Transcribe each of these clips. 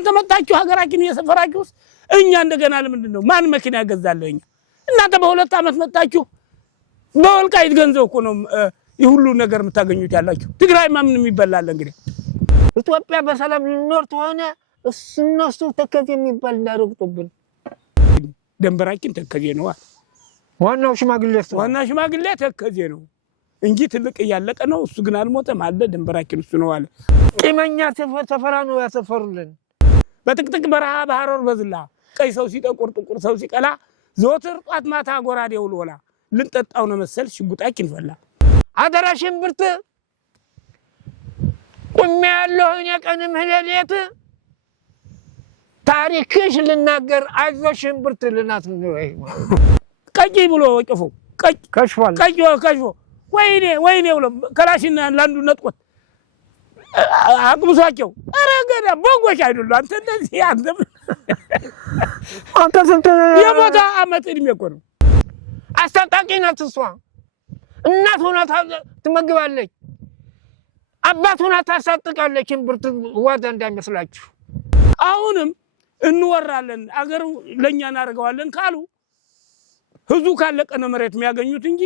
እናንተ መጣችሁ ሀገራችን የሰፈራችሁስ እኛ እንደገና ለምንድነው ማን መኪና ያገዛለኝ እናንተ በሁለት አመት መጣችሁ በወልቃይት ገንዘብ እኮ ነው ይሁሉ ነገር የምታገኙት ያላችሁ ትግራይ ማምንም ይበላል እንግዲህ ኢትዮጵያ በሰላም ልኖር ተሆነ እነሱ ተከዜ የሚባል እንዳረግጡብን ደንበራችን ተከዜ ነው ዋናው ሽማግሌ ተከዜ ነው እንጂ ትልቅ ያለቀ ነው እሱ ግን አልሞተም አለ ደንበራችን እሱ ነው አለ ቂመኛ ተፈራ ነው ያሰፈሩልን በጥቅጥቅ በረሃ ባህሮር በዝላ ቀይ ሰው ሲጠቁር ጥቁር ሰው ሲቀላ ዘወትር ጧት ማታ ጎራዴው ሎላ ልንጠጣው ነው መሰል ሽጉጣችን ፈላ አደራ ሽምብርት ቁም ያለው የቀንም ህለሌት ታሪክሽ ልናገር አይዞ ሽምብርት ልናት ነው ቀይ ብሎ ወቅፎ ቀይ ከሽፋል ቀይ ወይኔ ብሎ ከላሽና ላንዱ ነጥቆት አቅምሷቸው አረገና ቦጎሽ አይደሉ አንተ እንደዚህ አንተ ስንት የሞታ አመት እድሜ እኮ ነው አስታጣቂና ተስዋ እናት ሆና ትመግባለች አባት ሆና ታሳጥቃለች ሽምብርት ዋዳ እንዳይመስላችሁ አሁንም እንወራለን አገሩ ለኛ እናርገዋለን ካሉ ህዝቡ ካለቀ ነው መሬት የሚያገኙት እንጂ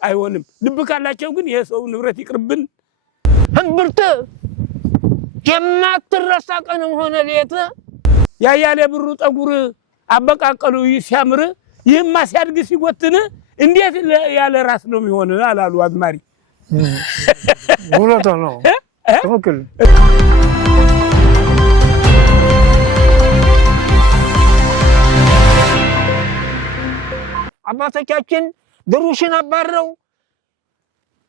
አይሆንም ልብ ካላቸው ግን የሰው ንብረት ይቅርብን ሽምብርት የማትረሳ ቀንም ሆነ ሌት ያያለ ብሩ ጠጉር አበቃቀሉ ሲያምር ይህማ ሲያድግ ሲጎትን እንዴት ያለ ራስ ነው የሚሆን አላሉ አዝማሪ ጉለታ ነው ተመክል አባቶቻችን ድሩሽን አባረው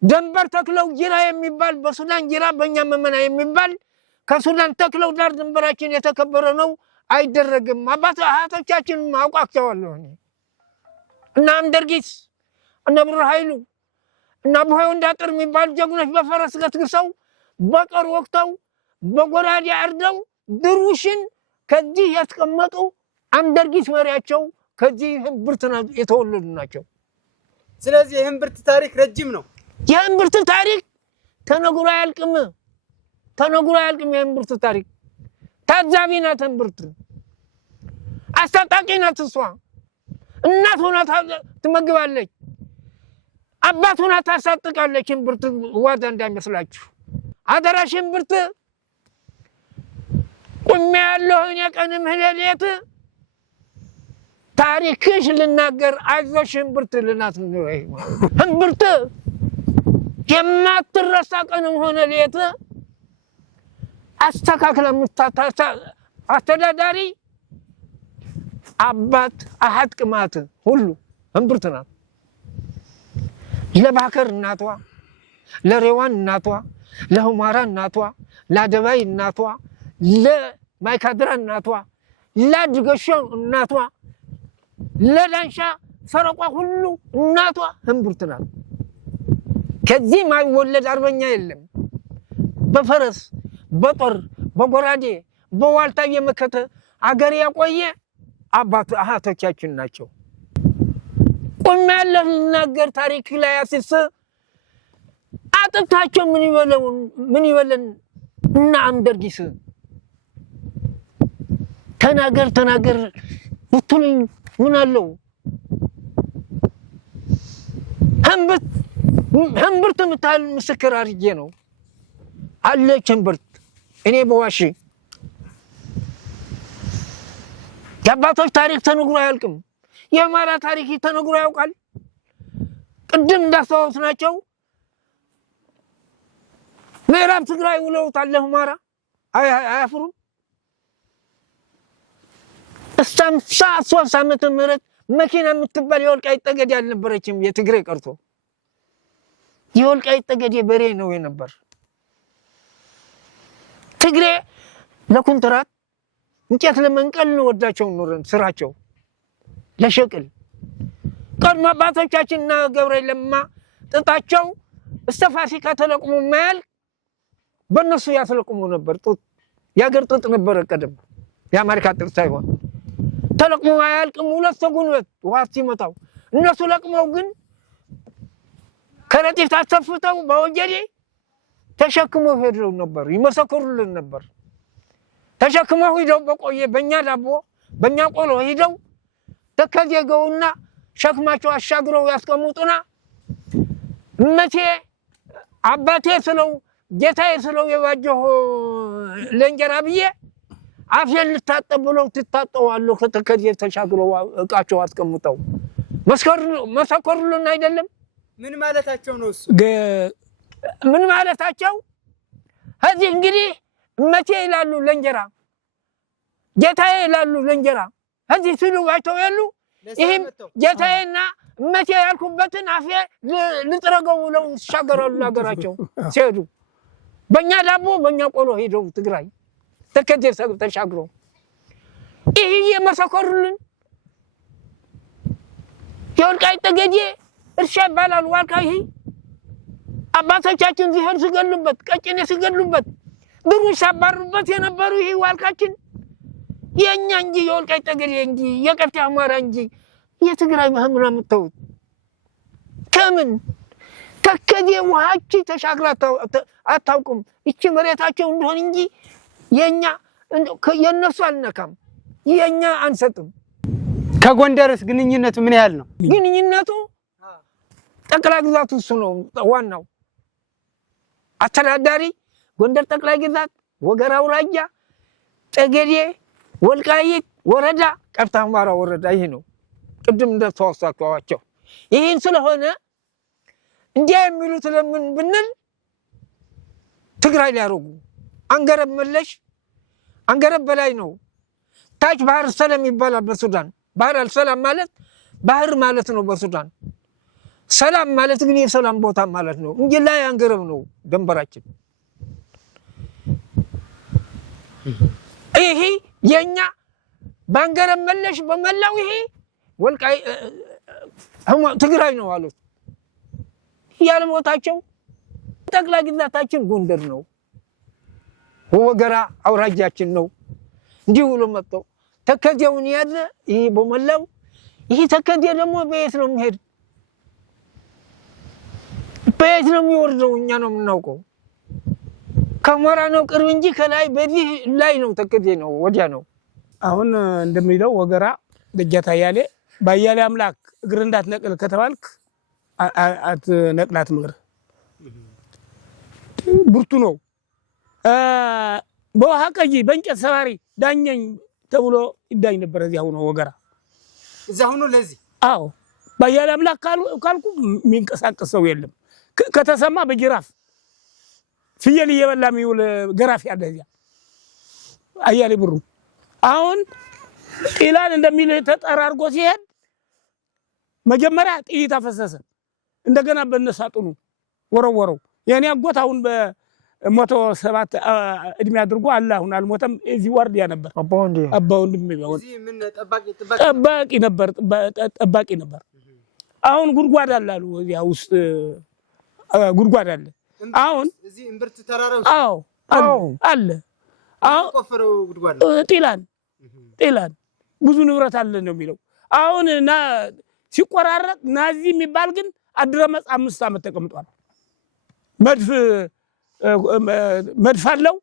ደንበር ተክለው ጅራ የሚባል በሱዳን ጅራ በእኛ መመና የሚባል ከሱዳን ተክለው ዳር ድንበራችን የተከበረ ነው አይደረግም አባቶቻችን አውቃቸዋለሁ እና አንደርጊስ እና ብሩ ኃይሉ እና በሆይ እንዳጥር የሚባል ጀግኖች በፈረስ ገትግሰው በቀር ወቅተው በጎራዴ አርደው ድሩሽን ከዚህ ያስቀመጡ አንደርጊስ መሪያቸው ከዚህ ህምብርትና የተወለዱ ናቸው ስለዚህ የህምብርት ታሪክ ረጅም ነው የህምብርት ታሪክ ተነግሮ አያልቅም የህምብርት ታሪክ ታዛቢና ህምብርት አስታጣቂና ተሷ እናት ሆና ትመግባለች አባት ሆና ታሳጥቃለች ህምብርት ዋዳ እንዳይመስላችሁ አደራ ሽምብርት ቁም ያለው የቀንም ህለሌት ታሪክሽ ልናገር አይዞ ሽምብርት ልናት ነው ህምብርት የማትረሳ ቀንም ሆነ ሌት አስተካክለ ምታታታ አስተዳዳሪ አባት አሃድ ቅማት ሁሉ ህምብርት ናት ለባከር እናቷ ለሬዋን እናቷ ለሁማራ እናቷ ለአደባይ እናቷ ለማይካድራ እናቷ ለድገሾ እናቷ ለዳንሻ ሰረቋ ሁሉ እናቷ ህምብርት ናት ከዚህ ማይወለድ አርበኛ የለም በፈረስ በጦር በጎራዴ በዋልታ የመከተ አገር ያቆየ አባት አሃቶቻችን ናቸው ቁም ያለው ነገር ታሪክ ላይ አስስ አጥታቸው ምን ይበለን እና አንደርጊስ ተናገር ወጥቶኝ ምን አለው ህምብርት ምታል ምስክር አርጄ ነው አለች ህምብርት እኔ በዋሽ የአባቶች ታሪክ ተነግሮ አያልቅም የማራ ታሪክ ተነግሮ ያውቃል ቅድም እንዳስተዋወስናቸው ምዕራብ ትግራይ ውለውታል ማራ አያፍሩም እስታምሳ 3 ዓመት ምህረት መኪና የምትባል የወልቃይት ጠገዴ አልነበረችም የትግራይ ቀርቶ የወልቃይት ጠገዴ በሬ ነው የነበር ትግሬ ለኮንትራት እንጨት ለመንቀል ነው ወዳቸው ኖረን ስራቸው ለሸቅል ቀድሞ አባቶቻችንና ገብረ ለማ ጥጣቸው እስከፋሲካ ተለቅሞ ማያል በእነሱ ያስለቅሙ ነበር ጥጥ ያገር ጥጥ ነበር ቀደም የአሜሪካ ጥጥ ሳይሆን ተለቅሞ ማያልቅም ሁለት ሰጉንበት ውሃ ሲመታው እነሱ ለቅመው ግን ከረጢት አሰፍተው በወጀዴ ተሸክመው ሄደው ነበር ይመሰክሩልን ነበር ተሸክመው ሂደው በቆየ በእኛ ዳቦ በእኛ ቆሎ ሂደው ተከዜ ገውና ሸክማቸው አሻግረው ያስቀምጡና መቼ አባቴ ስለው ጌታዬ ስለው የባጀሁ ለእንጀራ ብዬ አፍየን ልታጠብ ብለው ትታጠዋለሁ። ከተከዜ ተሻግረው እቃቸው አስቀምጠው መሰከሩልን አይደለም? ምን ማለታቸው ነው እሱ? ምን ማለታቸው? እዚህ እንግዲህ መቼ ይላሉ ለእንጀራ ጌታዬ ይላሉ ለእንጀራ እዚህ ሲሉ አይተው ያሉ ይህም ጌታዬና መቼ ያልኩበትን አፌ ልጥረገው ብለው ይሻገራሉ ለሀገራቸው ሲሄዱ በእኛ ዳቦ በእኛ ቆሎ ሄደው ትግራይ ተከዜ ተሻግረው ይህ የመሰከሩልን የወልቃይት ጠገዴ እርሻ ይባላል። ዋልካ ይሄ አባቶቻችን ሲሄድ ሲገሉበት ቀጭኔ ሲገሉበት ድሩሽ ሲያባሩበት የነበሩ ይሄ ዋልካችን የኛ እንጂ የወልቃይት ጠገዴ እንጂ የቀፍታ አማራ እንጂ የትግራይ ማህምና የምትተውት ከምን ተከዜ ውሃች ተሻግራ አታውቁም። እቺ መሬታቸው እንደሆነ እንጂ የኛ የነሱ አልነካም የኛ አንሰጥም። ከጎንደርስ ግንኙነቱ ምን ያህል ነው? ግንኙነቱ ጠቅላይ ግዛቱ እሱ ነው ዋናው አስተዳዳሪ። ጎንደር ጠቅላይ ግዛት፣ ወገራ አውራጃ፣ ጠገዴ፣ ወልቃይት ወረዳ፣ ቀፍታ አማራ ወረዳ ይሄ ነው። ቅድም እንደተዋሳቸው ይሄን ስለሆነ እንዲያ የሚሉት ለምን ብንል ትግራይ ሊያረጉ አንገረብ መለሽ አንገረብ በላይ ነው። ታች ባህር ሰላም ይባላል በሱዳን። ባህር ሰላም ማለት ባህር ማለት ነው በሱዳን። ሰላም ማለት ግን የሰላም ቦታ ማለት ነው እንጂ ላይ አንገረብ ነው ደንበራችን። ይሄ የኛ ባንገረብ መለሽ በመላው ይሄ ወልቃይ ትግራይ ነው አሉት። ያለ ሞታቸው ጠቅላይ ግዛታችን ጎንደር ነው፣ ወገራ አውራጃችን ነው። እንዲህ ብሎ መጥተው ተከዜውን ያዘ። ይሄ በመላው ይሄ ተከዜ ደግሞ በየት ነው የሚሄድ? በየት ነው የሚወርደው? እኛ ነው የምናውቀው። ከሞራ ነው ቅርብ እንጂ ከላይ በዚህ ላይ ነው ተከዜ ነው ወዲያ ነው። አሁን እንደሚለው ወገራ ደጃታ ያለ ባያሌ አምላክ እግር እንዳትነቅል ከተባልክ አትነቅላትም። እግር ብርቱ ነው። በውሃ ቀይ በእንጨት ሰባሪ ዳኘኝ ተብሎ ይዳኝ ነበር። እዚያ ሆኖ ወገራ እዛ ሆኖ ለዚህ አዎ ባያሌ አምላክ ካልኩ የሚንቀሳቀስ ሰው የለም። ከተሰማ በጅራፍ ፍየል እየበላ የሚውል ገራፍ ያለ እዚያ አያሌ ብሩ አሁን ኢላን እንደሚል ተጠራርጎ ሲሄድ መጀመሪያ ጥይት አፈሰሰ። እንደገና በነሳጥኑ ወረወረው። የኔ አጎት አሁን በ107 እድሜ አድርጎ አለ። አሁን አልሞተም። እዚህ ወርዲያ ነበር። አባው እንደሚባው እዚህ ምን ጠባቂ ነበር። አሁን ጉድጓድ አለ አሉ። እዚያ ውስጥ ጉድጓድ አለ። አሁን እዚህ እምብርት ተራራው አዎ አለ። አዎ ቆፈረው ጉድጓድ ጤላን ብዙ ንብረት አለ ነው የሚለው። አሁን እና ሲቆራረጥ ናዚ የሚባል ግን አድረመጽ 5 ዓመት ተቀምጧል። መድፍ አለው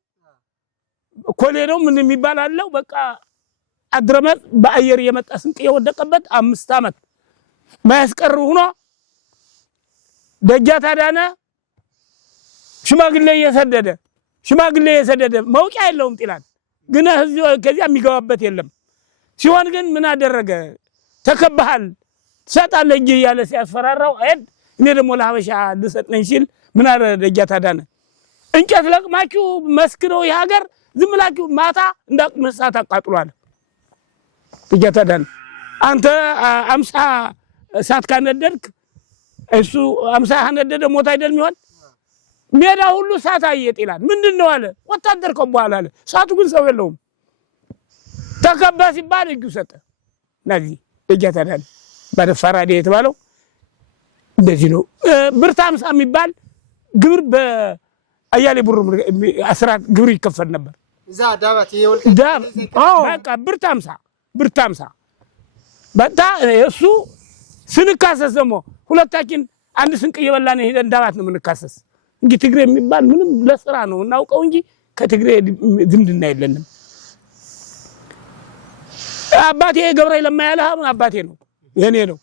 ኮሌ ነው ምን የሚባል አለው። በቃ አድረመጽ በአየር የመጣ ስንቅ የወደቀበት 5 ዓመት ማያስቀር ሆኖ ደጃታ ዳነ ሽማግሌ የሰደደ መውቂያ የለውም ጤላን ግን ከዚያ የሚገባበት የለም። ሲሆን ግን ምን አደረገ? ተከባሃል ትሰጣለህ እንጂ ያለ ሲያስፈራራው አይድ እኔ ደግሞ ለሀበሻ ልሰጥ ነኝ ሲል ምን አረ ደጃታ ዳነ እንጨት ለቅማችሁ መስክረው የሀገር ዝም ብላችሁ ማታ እንዳቅመሳት አቃጥሏል። ደጃታ ዳነ አንተ 50 እሳት ካነደድክ እሱ 50 ካነደደ ሞት አይደል የሚሆን? ሜዳ ሁሉ እሳት አየጥ ይላል። ምንድነው አለ ወታደር ከበኋላ አለ። እሳቱ ግን ሰው የለውም። ተከባ ሲባል እጁ ሰጠ። ናዚ ደጃታ ዳነ ባደፈራዴ የተባለው እንደዚህ ነው። ብርት 50 የሚባል ግብር በአያሌ ብሩ አስራት ግብር ይከፈል ነበር። እዛ ዳባት ይወልቀ በቃ ብርት 50 በቃ እሱ ስንካሰስ ደግሞ ሁለታችን አንድ ስንቅ እየበላን ሄደን ዳባት ነው የምንካሰስ እንጂ ትግሬ የሚባል ምንም ለስራ ነው እናውቀው እንጂ ከትግሬ ዝምድና የለንም። አባቴ ገብርኤል ለማያለህ አባቴ ነው የኔ ነው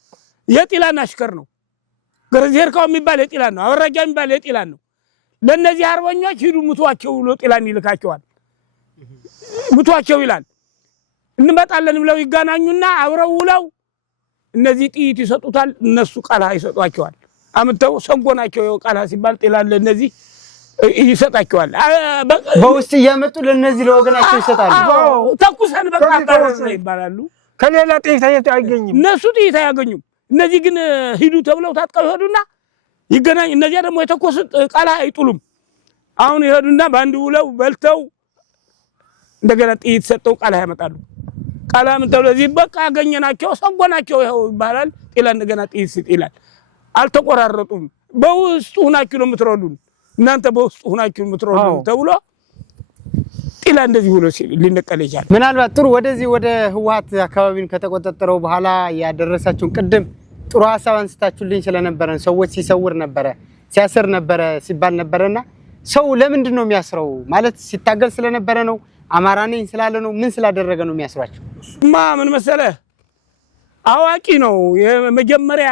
የጢላን አሽከር ነው ገርዜርካው የሚባል የጢላን ነው አወራጃ የሚባል የጢላን ነው ለነዚህ አርበኞች ሂዱ ሙቷቸው ብሎ ጢላን ይልካቸዋል ሙቷቸው ይላል እንመጣለን ብለው ይጋናኙና አብረው ውለው እነዚህ ጥይት ይሰጡታል እነሱ ቃላ ይሰጧቸዋል አምተው ሰንጎናቸው ቃላ ሲባል ጢላን ለነዚህ ይሰጣቸዋል በውስጥ እያመጡ ለነዚህ ለወገናቸው ይሰጣሉ ተኩሰን በቃ ታረሰ ይባላሉ ከሌላ ጥይት አይገኝም እነሱ ጥይት አያገኙም እነዚህ ግን ሂዱ ተብለው ታጥቀው ይሄዱና ይገናኝ እነዚያ ደግሞ የተኮሱት ቃላ አይጡሉም አሁን ይሄዱና ባንድ ውለው በልተው እንደገና ጥይት ሰጠው ቃላ ያመጣሉ ቃላ ምንተው ለዚህ በቃ ያገኘናቸው ሰንጎናቸው ይሄው ይባላል ጢላ እንደገና ጥይት ይላል አልተቆራረጡም በውስጡ ሆናችሁ ነው የምትረዱን እናንተ በውስጡ ሆናችሁ የምትረዱን ተብሎ ጢላ እንደዚህ ብሎ ሊነቀል ይችላል ምናልባት ጥሩ ወደዚህ ወደ ህወሓት አካባቢን ከተቆጣጠረው በኋላ ያደረሳችሁን ቅድም ጥሩ ሐሳብ አንስታችሁልኝ ስለነበረ ሰዎች ሲሰውር ነበር ሲያስር ነበር ሲባል ነበርና ሰው ለምንድን ነው የሚያስረው ማለት ሲታገል ስለነበረ ነው አማራ ነኝ ስላለ ነው ምን ስላደረገ ነው የሚያስሯቸው ምን መሰለህ አዋቂ ነው የመጀመሪያ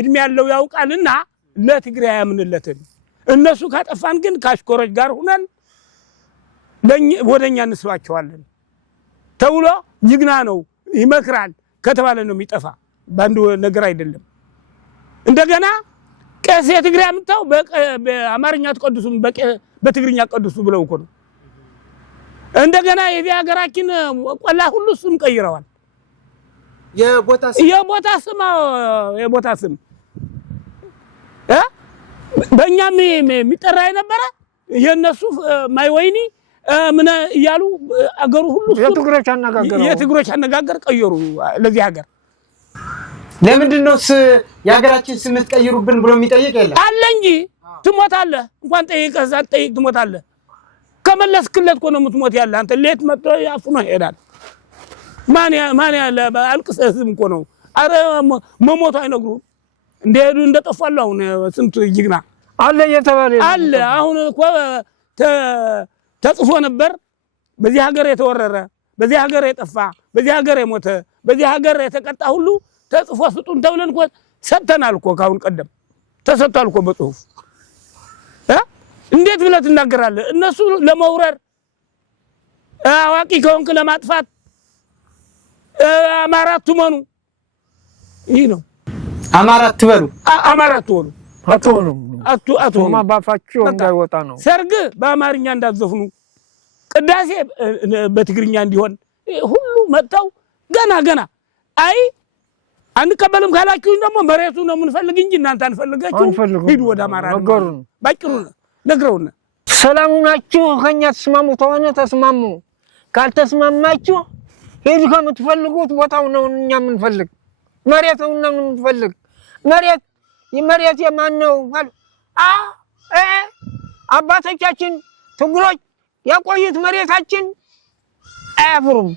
እድሜ ያለው ያውቃልና ለትግራይ ያምንለትን እነሱ ካጠፋን ግን ካሽኮሮች ጋር ሆነን ወደኛ እንስባቸዋለን ተውሎ ይግና ነው ይመክራል ከተባለ ነው የሚጠፋ ባንዱ ነገር አይደለም እንደገና ቀስ የትግራይ አምጣው በአማርኛ ተቀድሱም በትግርኛ ቀድሱ ብለው እኮ ነው እንደገና የዚህ ሀገራችን ቆላ ሁሉ ስም ቀይረዋል የቦታ ስም በእኛም የሚጠራ የነበረ የነሱ ማይወይኒ ምን ይያሉ አገሩ ሁሉ የትግሮች አነጋገር ቀየሩ ለዚህ ሀገር ለምንድን ነው የሀገራችን ስም ትቀይሩብን ብሎ የሚጠይቅ የለም አለ እንጂ ትሞታለህ እንኳን ጠይቀህ ሳትጠይቅ ትሞታለህ ከመለስክለት እኮ ነው የምትሞት ያለ አንተ ሌት መጥቶ ያፍኖ ይሄዳል ማን ያለ አልቅሰህም እኮ ነው አረ መሞት አይነግሩም እንደሄዱ እንደጠፋሉ አሁን ስንት ይግና አለ እየተባለ አለ አሁን እኮ ተጽፎ ነበር በዚህ ሀገር የተወረረ በዚህ ሀገር የጠፋ በዚህ ሀገር የሞተ በዚህ ሀገር የተቀጣ ሁሉ ተጽፎ ስጡን ተብለን እኮ ሰጥተናል እኮ ካሁን ቀደም ተሰጥቷል እኮ በጽሁፍ እንዴት ብለህ ትናገራለህ እነሱ ለመውረር አዋቂ ከሆንክ ለማጥፋት አማራት ትመኑ ይሄ ነው አማራት ትበሉ አማራት ትሆኑ አትሆኑ ማባፋቸው እንዳይወጣ ነው ሰርግ በአማርኛ እንዳዘፍኑ ቅዳሴ በትግርኛ እንዲሆን ሁሉ መጣው ገና አይ አንቀበልም ካላችሁ ደግሞ መሬቱ ነው የምንፈልግ እንጂ እናንተ አንፈልጋችሁ ሂዱ ወደ አማራ ነገሩን ባጭሩ ነግረውና ሰላም ናችሁ ከኛ ተስማሙ ተሆነ ተስማሙ ካልተስማማችሁ ሄዱ ከምትፈልጉት ቦታው ነው እኛ የምንፈልግ መሬቱ ነው የምንፈልግ መሬት የማን ነው አባቶቻችን ትግሮች ያቆዩት መሬታችን አያፍሩም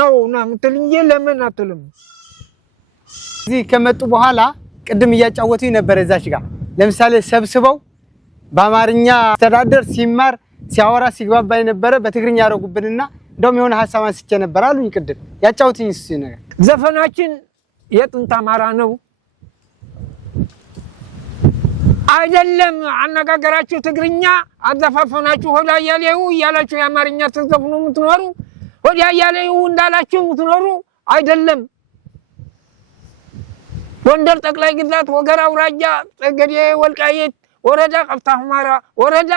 ነው ምትልኝ ለምን አትልም እዚህ ከመጡ በኋላ ቅድም እያጫወቱኝ ነበር እዛች ጋር ለምሳሌ ሰብስበው በአማርኛ አስተዳደር ሲማር ሲያወራ ሲግባባ የነበረ በትግርኛ ያረጉብንና እንደውም የሆነ ሐሳብ አንስቼ ነበር አሉኝ ቅድም ያጫውቱኝ እሱ ነገር ዘፈናችን የጥንት አማራ ነው አይደለም አነጋገራችሁ ትግርኛ አዘፋፈናችሁ ሆዳ ያሌው ያላችሁ የአማርኛ ተዘፍኑ ምትኖሩ ሆዳ ያሌው እንዳላችሁ ምትኖሩ አይደለም ጎንደር ጠቅላይ ግዛት ወገራ አውራጃ ጠገዴ ወልቃይት ወረዳ ቀፍታ ሁመራ ወረዳ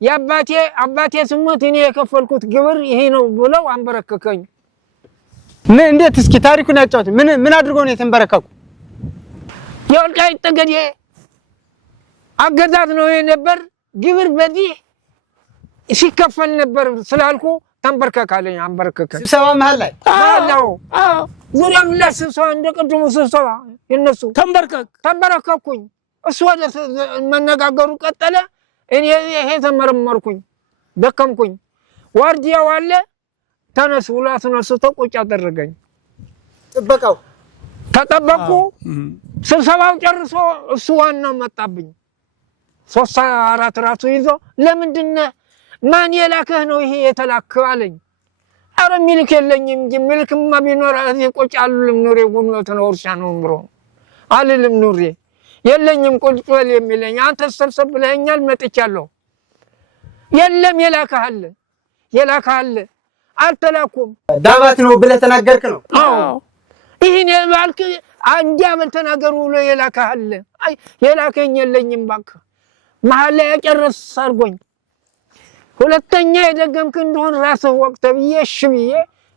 የአባቴ ስሙት እኔ የከፈልኩት ግብር ይሄ ነው ብለው አንበረከከኝ እንዴት እስኪ ታሪኩን ያጫውቱ ምን አድርጎ ነው የተንበረከኩ የወልቃይት ጠገዴ አገዛዝ ነው የነበር ግብር በዚህ ሲከፈል ነበር ስላልኩ ተንበርከካለኝ አንበረከከኝ ስብሰባ መሃል ላይ አዎ ዙሪያም ለስብሰባ እንደቀድሞ ስብሰባ የነሱ ተንበረከኩኝ እሱ ወደ መነጋገሩ ቀጠለ እኔ ይሄ ተመረመርኩኝ ደከምኩኝ ዋርዲያው አለ ተነስ ብሎ አስነስቶ ቁጭ አደረገኝ ጥበቃው ተጠበቁ ስብሰባው ጨርሶ እሱ ዋናው መጣብኝ 3-4 ራሱ ይዞ ለምንድነው ማን የላከህ ነው ይሄ የተላከው አለኝ ኧረ ሚልክ የለኝም እንጂ ሚልክማ ቢኖር እዚህ ቁጭ አልልም ኑሬ ጉልበት ነው እርሻ ነው ምሮ አልልም ኑሬ የለኝም ቁጭ በል የሚለኝ አንተ ሰብሰብ ብለኸኛል መጥቻለሁ የለም የላካል አልተላኩም ዳባት ነው ብለህ ተናገርክ ነው አዎ ይሄን የባልክ አንድ አመት ተናገሩ ብሎ የላካል አይ የላከኝ የለኝም ባክ መሀል ላይ ያጨረስ አርጎኝ ሁለተኛ የደገምክ እንደሆነ ራስህ ወቅት ብዬ እሺ ብዬ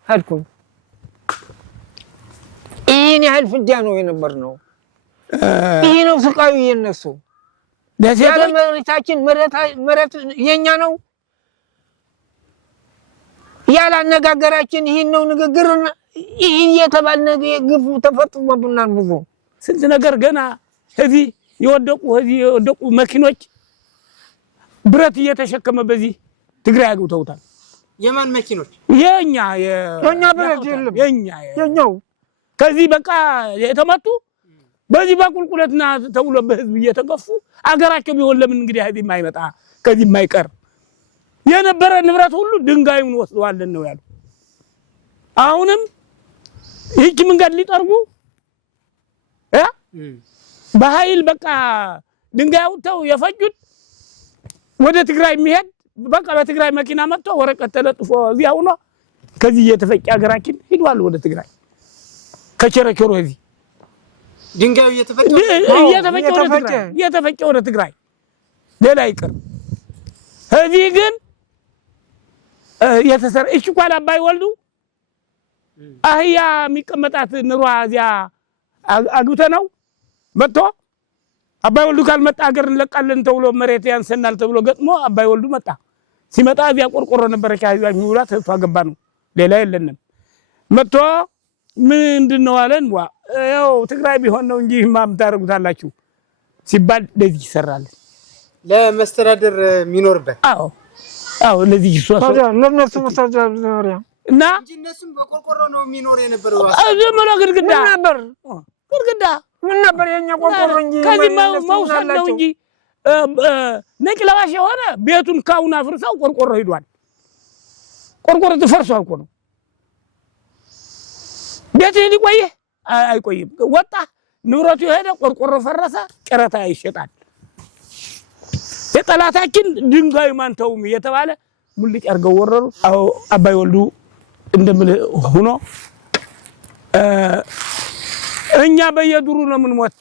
ሄድኩኝ ይሄን ያህል ፍዳ ነው የነበርነው ይሄ ነው ስቃዩ የነሱ ያለ መሬታችን መሬት የኛ ነው ያለ አነጋገራችን ይሄን ነው ንግግርና ይሄን የተባለ ግፍ ተፈጥሞብናል ብዙ ስንት ነገር ገና እዚህ የወደቁ መኪኖች ብረት እየተሸከመ በዚህ ትግራይ አግብተውታል የማን መኪኖች የኛ ብረት የለም የኛው ከዚህ በቃ የተመቱ በዚህ በቁልቁለትና ተውሎ በህዝብ እየተገፉ አገራቸው ቢሆን ለምን እንግዲህ እዚህ የማይመጣ ከዚህ የማይቀር የነበረ ንብረት ሁሉ ድንጋዩን ወስደዋልን ነው ያሉ አሁንም ይህች መንገድ ሊጠርጉ በኃይል በቃ ድንጋዩ ተው የፈጁት ወደ ትግራይ የሚሄድ በቃ በትግራይ መኪና መጥቶ ወረቀት ተለጥፎ እዚያው ነው ከዚህ እየተፈጨ አገራችን ሄዷል ወደ ትግራይ ከቸረቸሮ እዚህ ድንጋዩ እየተፈጨ ወደ ትግራይ ሌላ ይቀር እዚህ ግን የተሰራ እሺ እንኳን አባይ ወልዱ አህያ የሚቀመጣት ንሯ እዚያ አግብተ ነው መጥቶ አባይ ወልዱ ካልመጣ ሀገር እንለቃለን ተብሎ መሬት ያንሰናል ተብሎ ገጥሞ አባይ ወልዱ መጣ ሲመጣ እዚያ ቆርቆሮ ነበረች አህያ የሚውላት እሷ ገባ ነው ሌላ የለንም መጥቶ ምንድነው አለን ያው ትግራይ ቢሆን ነው እንጂ ማም ታረጉታላችሁ ሲባል ለዚህ ይሰራል ለመስተዳደር የሚኖርበት አዎ ለዚህ ይሷሰው ለነሱ መስተዳደር እና እንጂ እነሱም በቆርቆሮ ነው የሚኖር የነበረው አዘመላ ግድግዳ ምን ነበር የኛ ቆርቆሮ እንጂ ከዚህ መውሰድ ነው እንጂ ነጭ ለባሽ የሆነ ቤቱን ካውና ፍርሳው ቆርቆሮ ሄዷል ቆርቆሮ ተፈርሷል እኮ ነው ቤት ሊቆይ አይቆይም ወጣ ንብረቱ ሄደ ቆርቆሮ ፈረሰ ጨረታ ይሸጣል የጠላታችን ድንጋይ ማንተውም እየተባለ ሙልጭ አርገው ወረሩ አባይ ወልዱ እንደምል ሆኖ እኛ በየዱሩ ነው ምንሞት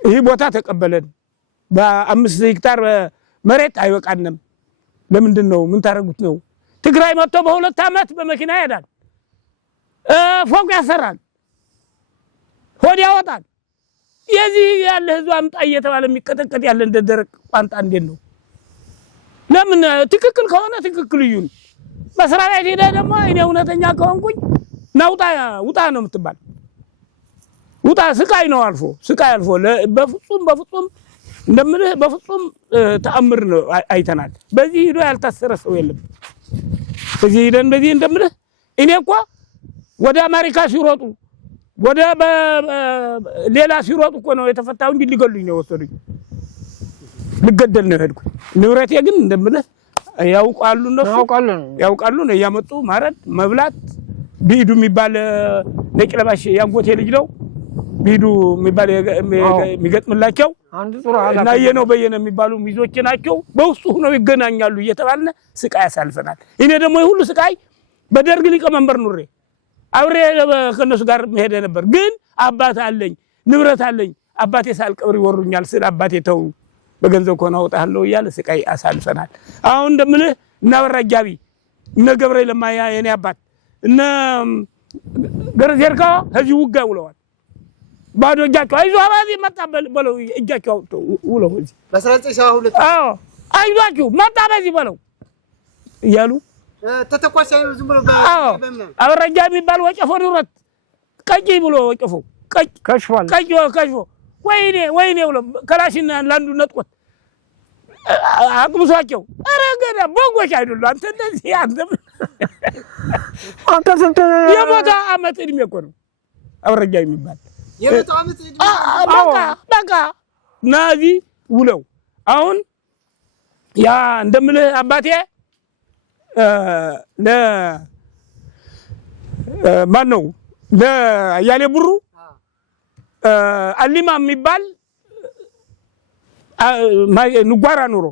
ይሄ ቦታ ተቀበለን በ5 ሄክታር መሬት አይወቃንም ለምንድነው ምን ታረጉት ነው ትግራይ መጥቶ በ2 አመት በመኪና ይሄዳል ፎቅ ያሰራል ሆድ ያወጣል የዚህ ያለ ህዝብ አምጣ እየተባለ የሚቀጠቀጥ ያለ እንደደረቅ ቋንጣ እንዴት ነው ለምን ትክክል ከሆነ ትክክል ይሁን መስሪያ ቤት ሄደ ደግሞ እኔ እውነተኛ ከሆንኩኝ ናውጣ ውጣ ነው የምትባል ውጣ ስቃይ ነው አልፎ በፍጹም እንደምልህ በፍጹም ተአምር ነው አይተናል በዚህ ሄዶ ያልታሰረ ሰው የለም በዚህ ሄደን በዚህ እንደምልህ እኔ እኮ ወደ አሜሪካ ሲሮጡ ወደ ሌላ ሲሮጡ እኮ ነው የተፈታው እንጂ ሊገሉኝ ነው ወሰዱኝ ልገደል ነው ሄድኩ ንብረቴ ግን እንደምልህ ያውቃሉ እነሱ ያውቃሉ ነው ያመጡ ማረድ መብላት ቢዱ የሚባል ነጭ ለባሽ ያንጎቴ ልጅ ነው ቢዱ የሚባል የሚገጥምላቸው አንድ ጥሩ እና የነው በየነ የሚባሉ ሚዞች ናቸው በውስጡ ሆነው ይገናኛሉ እየተባለ ስቃይ ያሳልፈናል እኔ ደግሞ ይሁሉ ስቃይ በደርግ ሊቀመንበር ኑሬ አብሬ ከነሱ ጋር መሄድ ነበር ግን አባት አለኝ ንብረት አለኝ አባቴ ሳልቀብር ይወሩኛል ስለ አባቴ ተው በገንዘብ ኮና ወጣለው ይያለ ስቃይ አሳልፈናል አሁን እንደምልህ እና ወራጃቢ እነ ገብረ ለማያ የኔ አባት እነ ገርዘርካ ህዚህ ውጋ ውለዋል ባዶ እጃቸው አይዞህ አባዚ መጣ በለው እጃቸው ውለው እዚህ በ1972 አይዟችሁ መጣ በዚህ በለው ይያሉ ተተኳሽ አይኑ ዝም ብሎ አበራጃ የሚባል ወጨፎ ንብረት ቀጭ ብሎ ወጨፎ ከሽፏል ከሽፎ ወይኔ ብሎ ከላሽና ላንዱ ነጥቆት አቅምሷቸው ኧረ ገና ቦንጎች አይደሉ አንተ እንደዚህ አንተ ስንት የሞተ አመት እድሜ እኮ ነው አበራጃ የሚባል የሞተ አመት እድሜ በቃ ናዚ ውለው አሁን ያ እንደምልህ አባቴ ማን ነው ለአያሌ ብሩ አሊማ የሚባል ንጓራ ኑሮ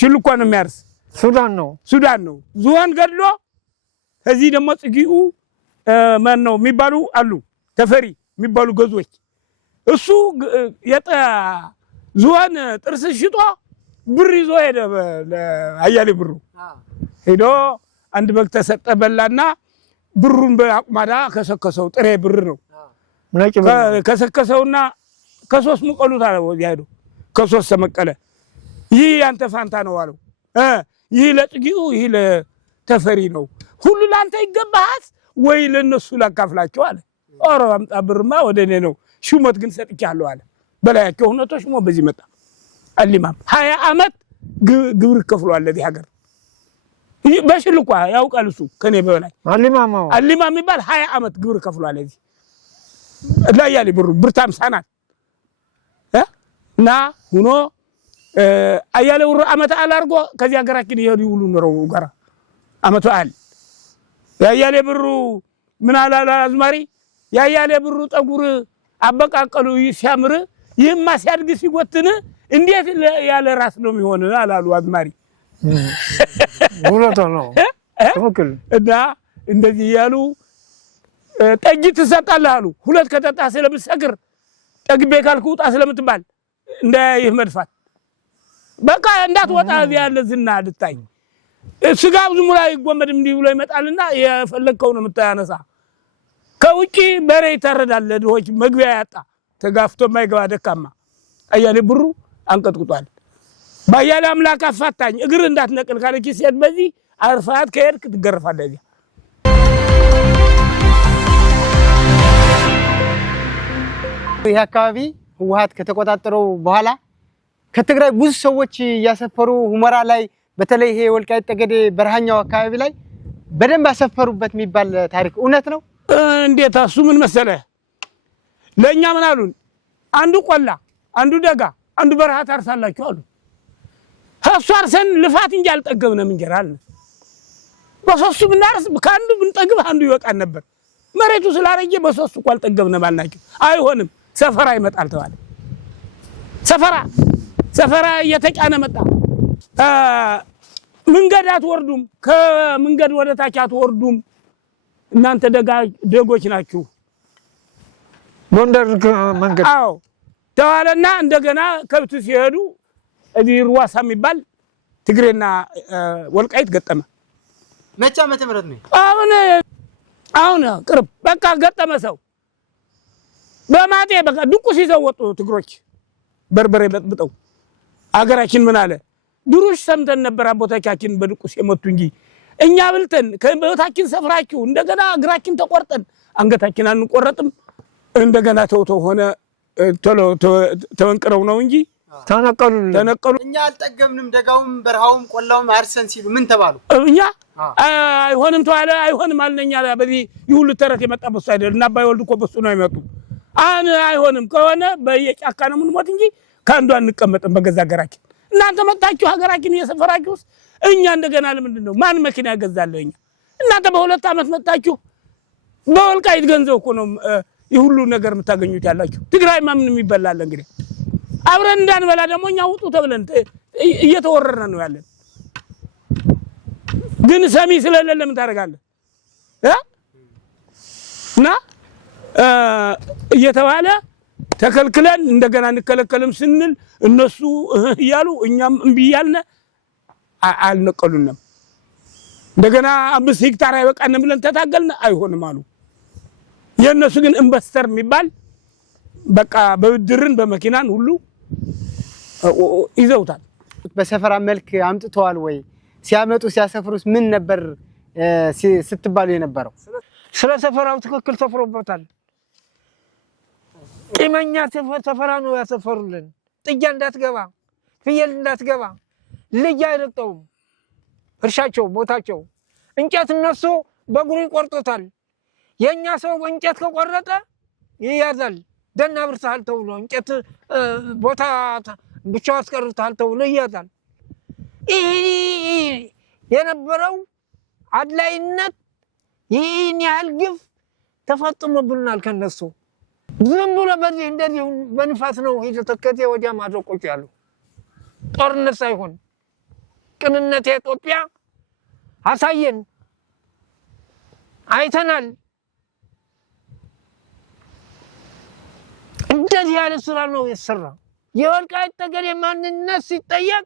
ሽልኳ ነው የሚያርስ ሱዳን ነው ዝሆን ገድሎ ከዚህ ደግሞ ጽጊኡ ማን ነው የሚባሉ አሉ ተፈሪ የሚባሉ ገዞች እሱ ዝሆን ጥርስ ሽጦ ብር ይዞ ሄደ ለአያሌ ብሩ ሄዶ አንድ በግ ተሰጠ በላና ብሩን በአቁማዳ ከሰከሰው ጥሬ ብር ነው ከሰከሰውና ከሶስት ሙቀሉት አለው ያይዶ ከሶስት ተመቀለ ይህ ያንተ ፋንታ ነው አለው ይህ ለጥጊኡ ይህ ለተፈሪ ነው ሁሉ ላንተ ይገባሃል ወይ ለነሱ ላካፍላቸው አለ ኦሮ አምጣ ብርማ ወደኔ ነው ሹመት ግን ሰጥቻለሁ አለ በላያቸው ሆነቶች ሞ በዚህ መጣ አሊማም 20 አመት ግብር ከፍሏል ለዚህ ሀገር በሽልኳ ያውቃል እሱ ከኔ በላይ አሊማ የሚባል 20 አመት ግብር ከፍሏል ለዚህ ለአያሌ ብሩ ብርታም ሳናት እና ሆኖ አያሌ ብሩ አመት አላርጎ ከዚህ ሀገራችን ይሄዱ ይውሉ ነው ጋራ አመት አል ያያሌ ብሩ ምን አላላ አዝማሪ ያያሌ ብሩ ጠጉር አበቃቀሉ ሲያምር ይህማ ሲያድግ ሲጎትን እንዴት ያለ ራስ ነው የሚሆን አላሉ አዝማሪ ጉለታ ነው ተመክል እና እንደዚህ ያሉ ጠጅ ትሰጣለህ አሉ ሁለት ከጠጣ ስለምትሰክር ጠግቤ ካልኩ ውጣ ስለምትባል እንዳይህ መድፋት በቃ እንዳትወጣ ያለ ዝና ልታይ ስጋው ዝም ብሎ ይጎመድም እንዲህ ብሎ ይመጣልና የፈለከው ነው የምታነሳ ከውጪ በሬ ይተረዳል ለድሆች መግቢያ ያጣ ተጋፍቶ የማይገባ ደካማ አያሌ ብሩ አንቀጥቅጧል ባያሌ አምላክ አፋታኝ እግር እንዳትነቅል ካለች ሴት በዚህ አርፋት ከሄድክ ትገርፋለህ ይህ አካባቢ ህወሓት ከተቆጣጠረው በኋላ ከትግራይ ብዙ ሰዎች ያሰፈሩ ሁመራ ላይ በተለይ ይሄ ወልቃይት ጠገዴ በረሃኛው አካባቢ ላይ በደንብ ያሰፈሩበት የሚባል ታሪክ እውነት ነው እንዴት እሱ ምን መሰለህ ለኛ ምን አሉን አንዱ ቆላ አንዱ ደጋ አንዱ በረሃ ታርሳላችሁ አሉ እሱ አርሰን ልፋት እንጂ አልጠገብንም እንጀራል በሶስቱ ብናርስ ከአንዱ ብንጠግብ አንዱ ይወቃን ነበር መሬቱ ስላረጀ በሶስቱ ቋል ጠገብንም አልናቸው አይሆንም ሰፈራ ይመጣል ተባለ ሰፈራ እየተጫነ መጣ መንገድ አትወርዱም ከመንገድ ወደ ታች አትወርዱም እናንተ ደጎች ናችሁ ጎንደር መንገድ አዎ ተዋለና እንደገና ከብት ሲሄዱ እዚህ ሩዋሳ የሚባል ትግሬና ወልቃይት ገጠመ መቻ መተምረት ነው አሁን ቅርብ በቃ ገጠመ ሰው በማጤ በቃ ድቁስ ይዘው ወጡ ትግሮች በርበሬ በጥብጠው አገራችን ምን አለ ድሩሽ ሰምተን ነበር አቦታችን በድቁስ የመቱ እንጂ እኛ ብልተን ከበታችን ሰፍራችሁ እንደገና እግራችን ተቆርጠን አንገታችን አንቆረጥም እንደገና ተውተው ሆነ ተወንቅረው ነው እንጂ ተነቀሉ እኛ አልጠገብንም ደጋውም በረሃውም ቆላውም አርሰን ሲሉ ምን ተባሉ እኛ አይሆንም ተዋለ አይሆንም አልነኛ በዚህ ይሁሉ ተረት የመጣበሱ አይደል እና ባይወልድ እኮ በሱ ነው አይመጡ አይሆንም ከሆነ በየጫካ ነው ምን ሞት እንጂ ካንዱ አንቀመጥም በገዛ ሀገራችን እናንተ መጣችሁ ሀገራችን እየሰፈራችሁስ እኛ እንደገና ለምንድን ነው ማን መኪና ያገዛለኝ እናንተ በሁለት አመት መጣችሁ በወልቃይት ገንዘብ እኮ ነው ይሁሉ ነገር የምታገኙት ያላችሁ ትግራይማ ምን የሚበላል እንግዲህ አብረን እንዳንበላ ደግሞ እኛ ውጡ ተብለን እየተወረረን ነው ያለን ግን ሰሚ ስለሌለ ምን ታደርጋለህ እና እየተባለ ተከልክለን እንደገና እንከለከልም ስንል እነሱ ይያሉ እኛም እንቢ ያልነ አልነቀሉንም እንደገና 5 ሄክታር አይበቃንም ብለን ተታገልን አይሆንም አሉ የነሱ ግን ኢንቨስተር የሚባል በቃ በብድርን በመኪናን ሁሉ ይዘውታል በሰፈራ መልክ አምጥተዋል ወይ ሲያመጡ ሲያሰፍሩስ ምን ነበር ስትባሉ የነበረው ስለ ሰፈራው ትክክል ተፈሮበታል ቂመኛ ሰፈራ ነው ያሰፈሩልን ጥጃ እንዳትገባ ፍየል እንዳትገባ ልጅ አይረጠውም እርሻቸው ቦታቸው እንጨት እነሱ በጉሪ ቆርጦታል የኛ ሰው እንጨት ከቆረጠ ይያዛል ደና ብርታል ተብሎ እንጨት ቦታ ብቻው አስቀርታል ተብሎ ይያዛል የነበረው አድላይነት ይህን ያህል ግፍ ተፈጽሞብናል ከነሱ። ዝም ብሎ በዚህ እንደዚህ በንፋስ ነው የተተከተ ወዲያ ማድረቆች ያሉ ጦርነት ሳይሆን ቅንነት የኢትዮጵያ አሳየን አይተናል። እንደዚህ ያለ ስራ ነው የተሰራ። የወልቃይት ጠገዴ ማንነት ሲጠየቅ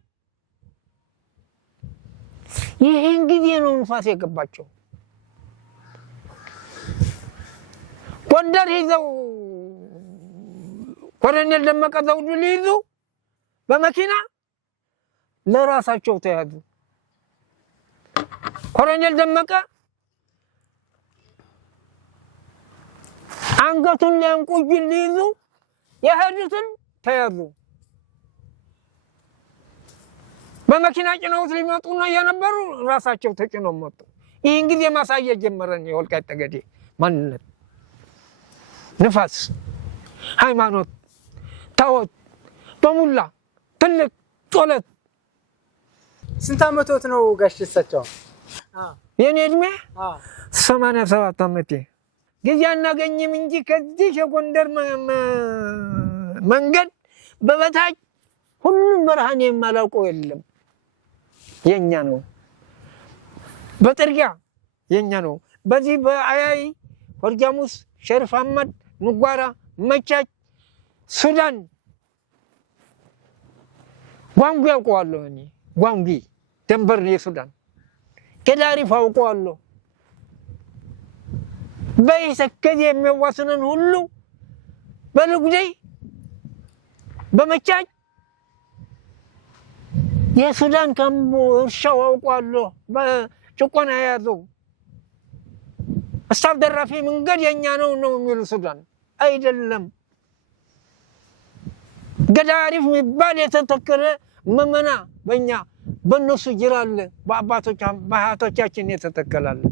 ይህን ጊዜ ነው ንፋስ የገባቸው። ጎንደር ይዘው ኮሎኔል ደመቀ ዘውዱ ሊይዙ በመኪና ለራሳቸው ተያዙ። ኮሎኔል ደመቀ አንገቱን ሊያንቁጅ ሊይዙ የሄዱትን ተያዙ። በመኪና ጭነውት ሊመጡ ነው የነበሩ ራሳቸው ተጭነው መጡ። ይህን ጊዜ ማሳየት ጀመረን የወልቃይት ጠገዴ ማንነት። ንፋስ፣ ሃይማኖት፣ ታቦት በሙላ ትልቅ ጦለት። ስንት ዓመቶት ነው ጋሽ እሳቸው? የኔ እድሜ 87 ዓመቴ። ጊዜ አናገኝም እንጂ ከዚህ የጎንደር መንገድ በበታች ሁሉም በረሃን የማላውቀው የለም። የኛ ነው። በጥርጊያ የኛ ነው። በዚህ በአያይ ወርጃሙስ፣ ሸሪፍ አህመድ፣ ንጓራ፣ መቻች፣ ሱዳን ጓንጉ ያውቀዋለሁ እኔ። ጓንጉ ደንበር የሱዳን ገዳሪፍ አውቀዋለሁ። በይሰከዝ የሚዋስነን ሁሉ በልጉዴይ በመቻች የሱዳን ካምቦ እርሻው አውቀዋለሁ። በጭቆና የያዘው እስታፍ ደራፊ መንገድ የኛ ነው የሚሉ ሱዳን አይደለም። ገዳሪፍ የሚባል የተተከለ መመና በእኛ በእነሱ ጅራል በአባቶቻችን የተተከላለ።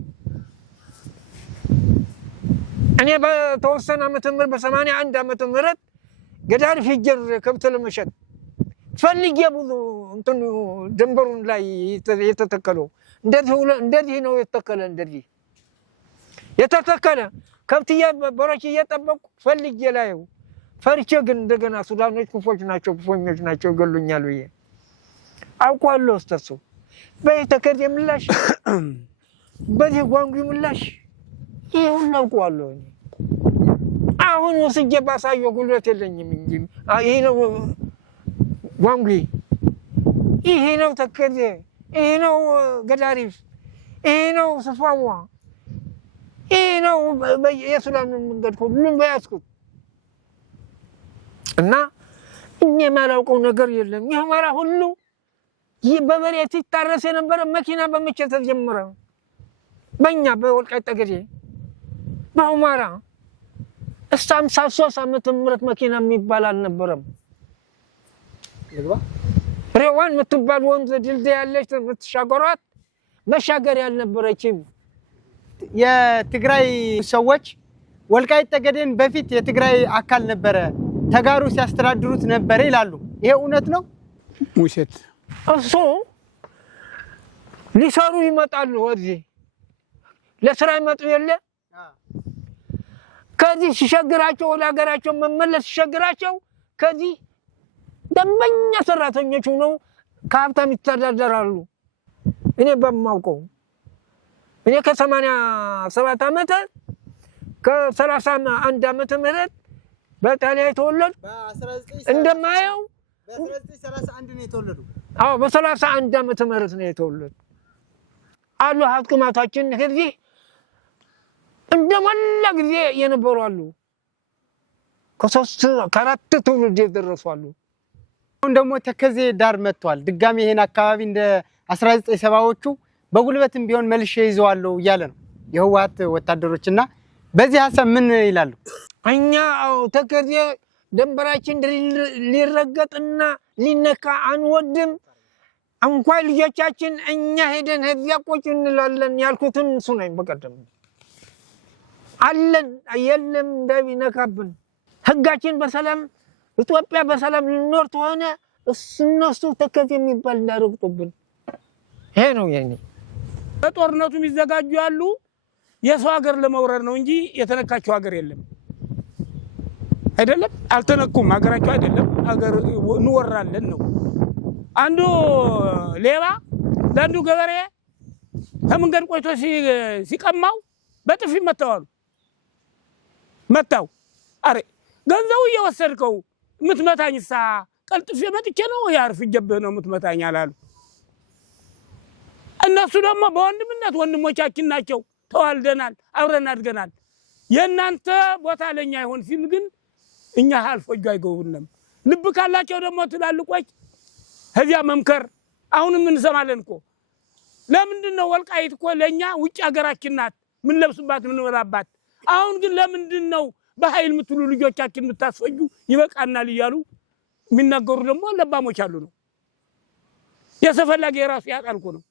እኔ በተወሰነ ዓመተ ምህረት በ81 ዓመተ ምህረት ገዳሪፍ ሂጄ ከብት ለመሸጥ ፈልጌ ብዙ እንትን ድንበሩን ላይ የተተከለው እንደዚህ ነው የተተከለ። እንደዚህ የተተከለ ከብት በሮች እየጠበቁ ፈልጌ ላየው ፈርቼ ግን እንደገና ሱዳኖች ክፎች ናቸው፣ ክፎኞች ናቸው፣ ይገሉኛል ብዬ አውቀዋለሁ። እስተሱ በተከዜ ምላሽ በዚህ ጓንጉ ምላሽ ይሁን አውቀዋለሁ። አሁን ወስጄ ባሳየው ጉልበት የለኝም እንጂ ይሄ ነው ጓንጉ፣ ይሄ ነው ተከዜ፣ ይሄ ነው ገዳሪፍ፣ ይሄ ነው ስፋዋ፣ ይሄ ነው የሱዳን መንገድ ሁሉም በያዝኩት እና እኔ የማላውቀው ነገር የለም። ይህ አማራ ሁሉ ይህ በመሬት ሲታረስ የነበረ መኪና በመቼ ተጀመረ? በእኛ በወልቃይት ጠገዴ በአማራ እስከ 53 ዓመተ ምህረት መኪና የሚባል አልነበረም። ሬዋን የምትባል ወንዝ ድልድይ ያለች የምትሻገሯት መሻገር ያልነበረችም። የትግራይ ሰዎች ወልቃይት ጠገዴን በፊት የትግራይ አካል ነበረ፣ ተጋሩ ሲያስተዳድሩት ነበር ይላሉ። ይሄ እውነት ነው? ውሸት። እሱ ሊሰሩ ይመጣሉ፣ ወዲህ ለስራ ይመጡ የለ። ከዚህ ሲሸግራቸው ወደ ሀገራቸው መመለስ ሲሸግራቸው ከዚህ ደንበኛ ሰራተኞች ሆነው ከሀብታም ይተዳደራሉ። እኔ በማውቀው እኔ ከ87 ዓመት ከ31 ዓመተ ምህረት በጣሊያን የተወለዱ እንደማየው በ1931 ነው የተወለዱ። አዎ በ31 ዓመተ ምህረት ነው የተወለዱ አሉ። ሀብትማታችን ከዚህ እንደሞላ ጊዜ የነበሩ አሉ። ከአራት ትውልድ የደረሱ አሉ። አሁን ደግሞ ተከዜ ዳር መጥቷል። ድጋሚ ይሄን አካባቢ እንደ 1970ዎቹ በጉልበትም ቢሆን መልሼ ይዘዋለሁ እያለ ነው የህወሓት ወታደሮችና በዚህ ሀሳብ ምን ይላሉ? እኛ ተከዜ ድንበራችን ሊረገጥና ሊነካ አንወድም። እንኳን ልጆቻችን እኛ ሄደን እዚያ ቁጭ እንላለን ያልኩትን እሱ ነኝ። በቀደም አለን የለም እንዳይነካብን ህጋችን በሰላም ኢትዮጵያ በሰላም ልኖር ተሆነ እነሱ ተከዜ የሚባል እንዳይረግጡብን። ይሄ ነው የኔ። በጦርነቱ የሚዘጋጁ ያሉ የሰው ሀገር ለመውረር ነው እንጂ የተነካቸው ሀገር የለም አይደለም አልተነኩም ሀገራቸው አይደለም ሀገር እንወራለን ነው አንዱ ሌባ ለአንዱ ገበሬ ከመንገድ ቆይቶ ሲቀማው በጥፊ መታው አሬ ገንዘቡ እየወሰድከው ምትመታኝሳ ቀልጥፌ መጥቼ ነው ያርፍጀብህ ነው ምትመታኝ አላሉ እነሱ ደግሞ በወንድምነት ወንድሞቻችን ናቸው ተዋልደናል አብረን አድገናል የናንተ ቦታ ለኛ ይሆን ሲል ግን እኛ አልፎጁ አይገቡንም ልብ ካላቸው ደግሞ ትላልቆች ከዚያ መምከር አሁንም እንሰማለን እኮ ለምንድነው ወልቃይት እኮ ለኛ ውጭ ሀገራችን ናት ምን ለብስባት ምን ወራባት አሁን ግን ለምንድነው በኃይል ምትሉ ልጆቻችን ምታስፈጁ ይበቃናል ይያሉ የሚናገሩ ደግሞ ለባሞች አሉ ነው የሰፈላጊ የራሱ ያጣልኩ ነው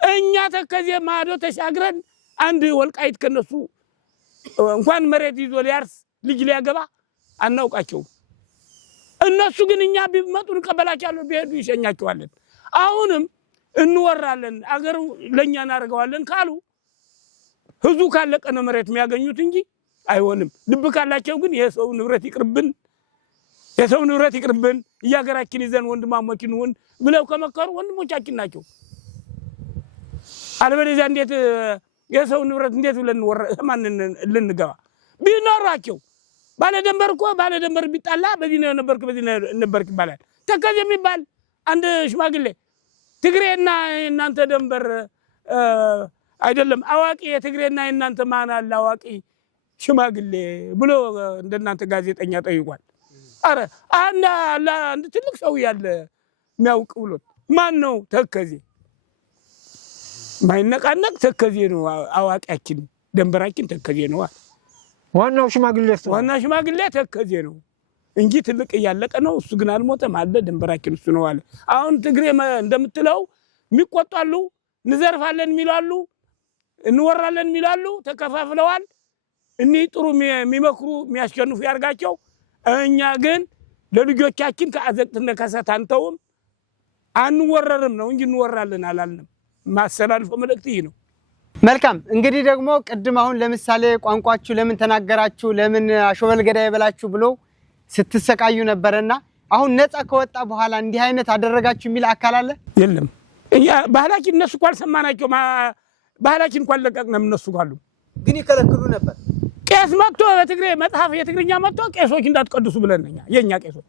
እኛ ተከዜ ማዶ ተሻግረን አንድ ወልቃይት ከነሱ እንኳን መሬት ይዞ ሊያርስ ልጅ ሊያገባ አናውቃቸው እነሱ ግን እኛ ቢመጡን ቀበላቻለሁ ቢሄዱ ይሸኛቸዋለን አሁንም እንወራለን አገሩ ለኛ እናርገዋለን ካሉ ህዝቡ ካለቀ ነው መሬት የሚያገኙት እንጂ አይሆንም ልብ ካላቸው ግን የሰው ንብረት ይቅርብን ያገራችን ይዘን ወንድማሞችን ወን ብለው ከመከሩ ወንድሞቻችን ናቸው አለበለዚያ እንዴት የሰው ንብረት እንዴት ብለን ማን ልንገባ ቢኖራቸው ባለደንበር ቢጣላ በዚህ ነው ነበርክ ይባላል ተከዜ የሚባል አንድ ሽማግሌ ትግሬና እናንተ ደንበር አይደለም አዋቂ የትግሬና እናንተ ማን አለ አዋቂ ሽማግሌ ብሎ እንደናንተ ጋዜጠኛ ጠይቋል አረ አንድ ትልቅ ሰው ያለ የሚያውቅ ብሎ ማን ነው ተከዜ ማይነቃነቅ ተከዜ ነው አዋቂያችን ደንበራችን ተከዜ ነው ዋናው ሽማግሌ ተከዜ ነው እንጂ ትልቅ ያለቀ ነው እሱ ግን አልሞተም አለ ደንበራችን እሱ ነው አለ አሁን ትግሬ እንደምትለው የሚቆጣሉ ንዘርፋለን የሚላሉ እንወራለን የሚላሉ ተከፋፍለዋል እኒ ጥሩ የሚመክሩ የሚያስጨንፉ ያርጋቸው እኛ ግን ለልጆቻችን ከአዘቅትና ከሰታንተውም አንወረርም ነው እንጂ እንወራለን አላልንም ማሰላልፎ መልእክት ነው መልካም እንግዲህ ደግሞ ቅድም አሁን ለምሳሌ ቋንቋችሁ ለምን ተናገራችሁ ለምን አሾበል ገዳይ በላችሁ ብሎ ስትሰቃዩ ነበርና አሁን ነፃ ከወጣ በኋላ እንዲህ አይነት አደረጋችሁ የሚል አካል አለ የለም ባህላችን እነሱ እንኳን ሰማናቸው ባህላችን እንኳን ለቀቅነም እነሱ ካሉ ግን ይከለክሉ ነበር ቄስ መጥቶ በትግሬ መጽሐፍ የትግርኛ መጥቶ ቄሶች እንዳትቀድሱ ብለንኛ የኛ ቄሶች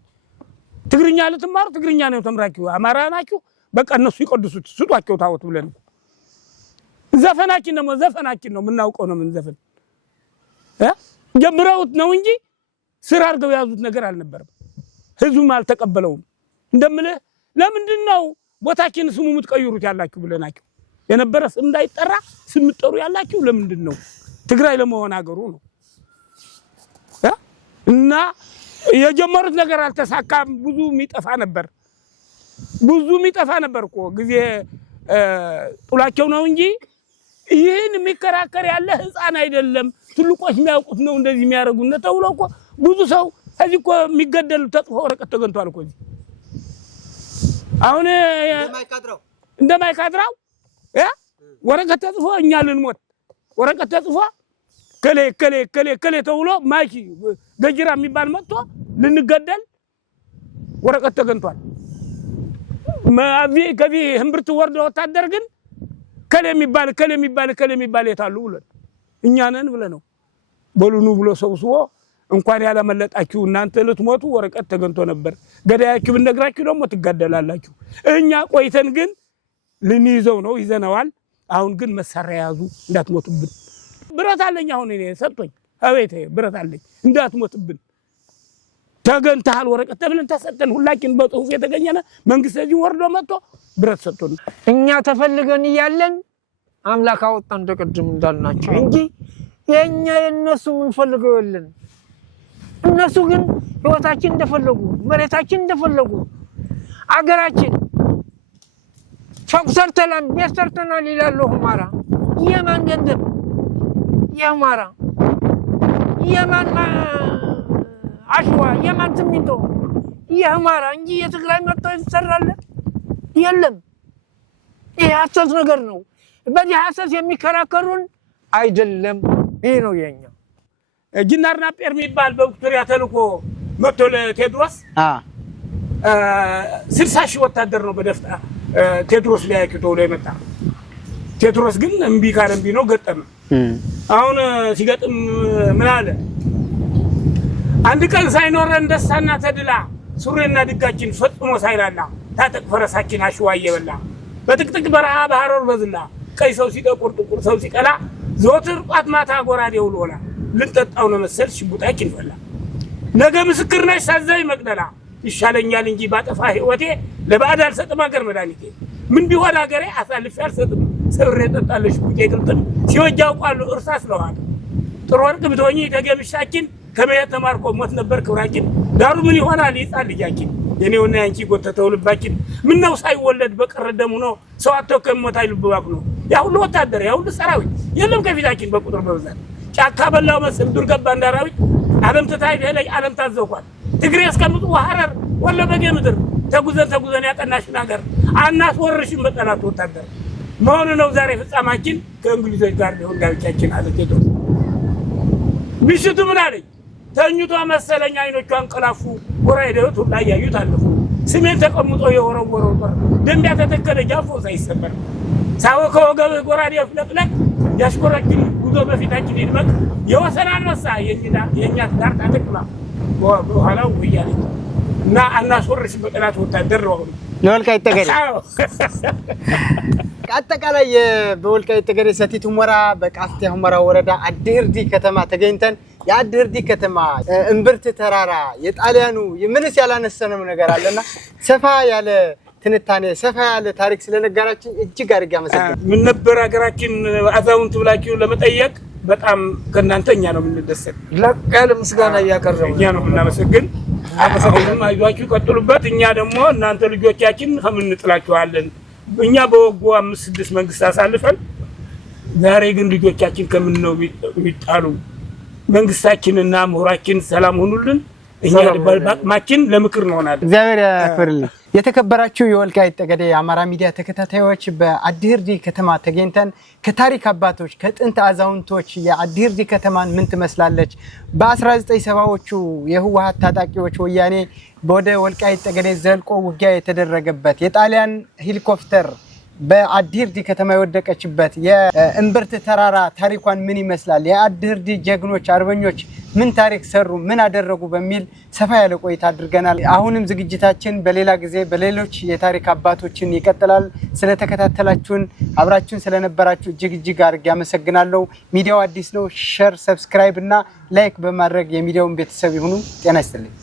ትግርኛ ልትማሩ ትግርኛ ነው ተምራችሁ አማራ ናችሁ በቃ እነሱ ይቀድሱት ስጧቸው ታወት ብለን ዘፈናችን ነው ምናውቀው ነው ምን ዘፈን ጀምረውት ነው እንጂ ስራ አርገው ያዙት ነገር አልነበረም ህዝቡም አልተቀበለውም እንደምልህ ለምንድነው ቦታችን ስሙ ምትቀይሩት ያላችሁ ብለናችሁ የነበረ ስም እንዳይጠራ ስም ምትጠሩ ያላችሁ ለምንድነው ትግራይ ለመሆን ሀገሩ ነው እና የጀመሩት ነገር አልተሳካም ብዙ የሚጠፋ ነበር እኮ ጊዜ ጡላቸው ነው እንጂ ይሄን የሚከራከር ያለ ህፃን አይደለም ትልቆች የሚያውቁት ነው እንደዚህ የሚያረጉት ተብሎ እኮ ብዙ ሰው እዚህ እኮ የሚገደል ተጥፎ ወረቀት ተገንቷል እኮ አሁን እንደማይካድራው ወረቀት ተጥፎ እኛ ልንሞት ወረቀት ተጥፎ ከሌ ተብሎ ማኪ ገጅራ የሚባል መጥቶ ልንገደል ወረቀት ተገንቷል ከዚህ ህምብርት ወርዶ ወታደር ግን ከሌ የሚባል የታሉ ብሎ እኛ ነን ብለ ነው በሉኑ ብሎ ሰውስቦ እንኳን ያለመለጣችሁ እናንተ ልትሞቱ ወረቀት ተገንቶ ነበር ገዳያችሁ ብንነግራችሁ ደግሞ ትጋደላላችሁ እኛ ቆይተን ግን ልንይዘው ነው ይዘነዋል አሁን ግን መሳሪያ ያዙ እንዳትሞቱብን ብረት አለኝ አሁን እኔ ሰጥቶኝ አቤት ብረት አለኝ እንዳትሞቱብን ተገንታል ወረቀት ተብለን ተሰጠን ሁላችን በጽሁፍ የተገኘነ መንግስት እዚህ ወርዶ መጥቶ ብረት ሰጥቶን እኛ ተፈልገን ይያለን አምላክ አወጣን እንደቀድም እንዳልናቸው እንጂ የኛ የነሱ ምን ፈልገው የለን እነሱ ግን ህይወታችን እንደፈለጉ መሬታችን እንደፈለጉ አገራችን ፎቅ ሰርተናል ቤት ሰርተናል ይላሉ ሁማራ የማን ገንዘብ የሁማራ የማን አሽዋ የማን ሲሚንቶ የሁማራ እንጂ የትግራይ መጥቶ ይሰራል የለም ይሄ ሐሰት ነገር ነው በዚህ ሐሰት የሚከራከሩን አይደለም። ይሄ ነው የኛ ጂናር ናጴር የሚባል በቪክቶሪያ ተልኮ መጥቶ ለቴዎድሮስ 60 ሺህ ወታደር ነው በደፍጣ ቴዎድሮስ ላይ አክቶ ላይ መጣ። ቴዎድሮስ ግን እምቢ ካለ እምቢ ነው ገጠመ። አሁን ሲገጥም ምን አለ? አንድ ቀን ሳይኖረን ደስታና ተድላ ሱሬና ድጋችን ፈጥሞ ሳይላላ ታጠቅ ፈረሳችን አሽዋ እየበላ በጥቅጥቅ በረሃ ባህሮር በዝላ ቀይ ሰው ሲጠቁር ጥቁር ሰው ሲቀላ ዘወትር ቋት ማታ ጎራዴው ሎላ ልንጠጣው ነው መሰል ሽጉጣችን ፈላ። ነገ ምስክር ነሽ ሳዘይ መቅደላ ይሻለኛል እንጂ ባጠፋ ህይወቴ ለባዕድ አልሰጥም አገር መድኃኒቴ ምን ቢሆን አገሬ አሳልፌ አልሰጥም ሰብሬ ጠጣለሽ ቁጤ ቅልጥም ሲወጃው ቃሉ እርሳስ ለዋል ጥሩ ወርቅ ብትሆኚ ተገምሻችን ከመያ ተማርኮ ሞት ነበር ክብራችን ዳሩ ምን ይሆናል ይጻል ልጃችን የኔውና ያንቺ ጎተተው ልባችን ምን ነው ሳይወለድ በቀረደሙ ነው ሰው አጥቶ ከሞት አይልብባክ ነው ያ ሁሉ ወታደር ያ ሁሉ ሰራዊት የለም ከፊታችን በቁጥር በብዛት ጫካ በላው መስል ዱር ገባ እንዳራዊት ዓለም ተታይ ላይ ዓለም ታዘውኳል ትግሬ እስከምጡ ሐረር ወለ በጌ ምድር ተጉዘን ያጠናሽ ነገር አናስ ወርሽን በጠላት ወታደር መሆኑ ነው ዛሬ ፍጻማችን ከእንግሊዞች ጋር ነው ጋብቻችን አለ ቴዎድሮስ። ምሽቱ ምን አለኝ ተኝቶ መሰለኝ አይኖቹ አንቀላፉ ወራይደው ላይ ያዩት አለፉ ስሜን ተቀምጦ የወረወረው ጦር ደንቢያ ተተከለ ጃፎ ሳይሰበር ሳወከ ወገብ ጎራዴ ፍለቅለቅ ያሽኮራችን ጉዞ በፊታችን ይድመቅ የወሰን አንበሳ የኛ ጋር ታጠቅማ በኋላው ወያኔ እና አናስወርሽ በጠላት ወታደር ነው ለወልቃይት ጠገዴ አጠቃላይ በወልቃይት ጠገዴ ሰቲት ሁመራ በቃፍታ ሁመራ ወረዳ አዲህርዲ ከተማ ተገኝተን የአዲህርዲ ከተማ እምብርት ተራራ የጣሊያኑ ምንስ ያላነሰነው ነገር አለና ሰፋ ያለ ትንታኔ ሰፋ ያለ ታሪክ ስለነገራችን እጅግ አድርጌ አመሰግናለሁ። ምን ነበር ሀገራችን አዛውንት ብላችሁ ለመጠየቅ በጣም ከእናንተኛ ነው የምንደሰት ለቃል ምስጋና እያቀረብን እኛ ነው የምናመሰግን። አመሰግንም አይዟችሁ ቀጥሉበት። እኛ ደግሞ እናንተ ልጆቻችን ከምንጥላችኋለን። እኛ በወጉ 5-6 መንግስት አሳልፈን ዛሬ ግን ልጆቻችን ከምን ነው የሚጣሉ? መንግስታችንና ምሁራችን ሰላም ሆኑልን። እኛ በአቅማችን ለምክር እንሆናለን። እግዚአብሔር ያክብርልን። የተከበራችሁ የወልቃይት ጠገዴ የአማራ ሚዲያ ተከታታዮች በአዲህርዲ ከተማ ተገኝተን ከታሪክ አባቶች ከጥንት አዛውንቶች የአዲህርዲ ከተማን ምን ትመስላለች፣ በ1970ዎቹ የህወሓት ታጣቂዎች ወያኔ ወደ ወልቃይት ጠገዴ ዘልቆ ውጊያ የተደረገበት የጣሊያን ሄሊኮፕተር በአዲህርዲ ከተማ የወደቀችበት የእምብርት ተራራ ታሪኳን ምን ይመስላል፣ የአዲህርዲ ጀግኖች አርበኞች ምን ታሪክ ሰሩ፣ ምን አደረጉ በሚል ሰፋ ያለ ቆይታ አድርገናል። አሁንም ዝግጅታችን በሌላ ጊዜ በሌሎች የታሪክ አባቶችን ይቀጥላል። ስለተከታተላችሁን አብራችሁን ስለነበራችሁ እጅግ አድርጌ አመሰግናለሁ። ሚዲያው አዲስ ነው። ሼር፣ ሰብስክራይብ እና ላይክ በማድረግ የሚዲያውን ቤተሰብ ይሁኑ። ጤና ይስጥልኝ።